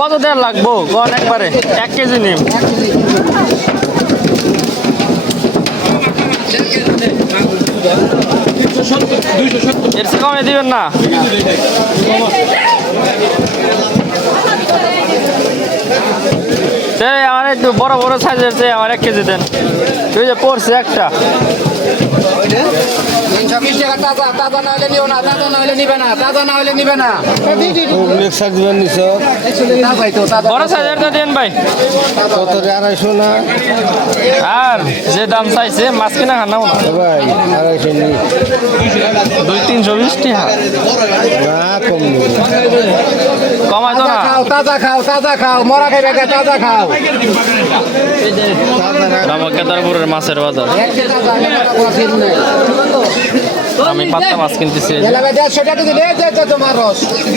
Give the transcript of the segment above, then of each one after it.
কত দেড় লাগবো কোন একবারে 1 কেজি নিম এর চেয়ে কমে দিবেন না আমার একটু বড় বড় সাইজের চেয়ে আমার 1 কেজি দেন ওই যে পড়ছে একটা 320 টাকা তাজা তাজা না হলে নিও না তাজা না হলে নিবে না তাজা না হলে নিবে না তাজাই তো তাজা বড় সাইজেরটা দেন ভাই কত 250 না আর যে দাম চাইছে মাছ কিনা খানা ভাই 250 নি 2-320 টাকা না কম কমাই তো না তাজা খাও মরা খাইবে তাজা খাও কেদারপুরের মাছের বাজার আমি পাতলা মাছ কিনতেছি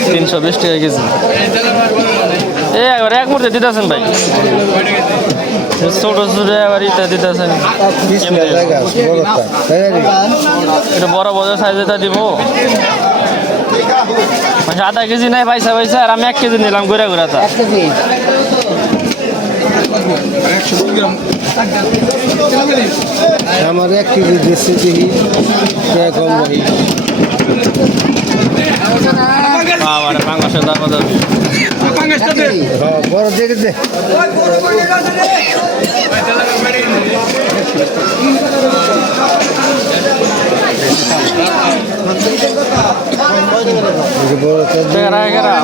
320 টাকা কেজি এবার এক মুহূর্তে দিতেছেন ভাই ছোট ছোট এবার ইটা দিতেছেন এটা বড় বড় সাইজটা দিব আধা কেজি নাই পয়সা আর আমি 1 কেজি নিলাম ঘুরে ঘুরে তা আমার 1 কেজি দিচ্ছে দেখি কম ভাই বাংলাদেশের দাম বড় দেখে দে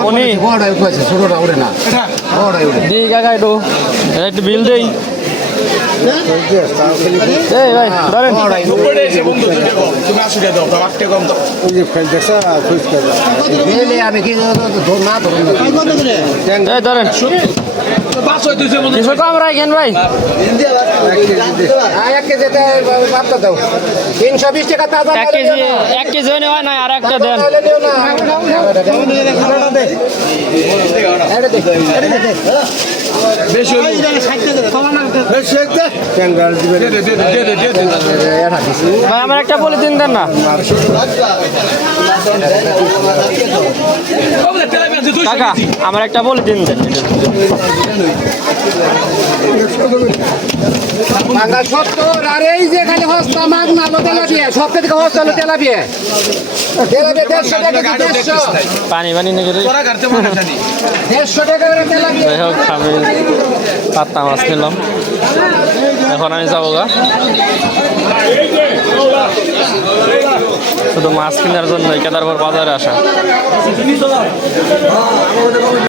উনি ছোটটা ওরে না দিই কাকা একটু বিল দেই এই ভাই ধরেন আমি কি না এই ধরেন কিছু কম রাখেন ভাই 1 কেজি দাও 320 টাকা তাজা 1 কেজি হয় না আর একটা দেন ভাই আমার একটা পলিথিন দেন না কাকা আমার একটা পলিথিন দেন আর এই যে খালি হস্তা মাগ না তেলাপিয়া সব থেকে হস্তা হলো তেলাপিয়া পানি নিয়ে গেলে 150 টাকা করে তেলাপিয়া যাই হোক আমি পাতলা মাছ নিলাম এখন আমি যাবো গা শুধু মাছ কেনার জন্য কেদারপুর বাজারে আসা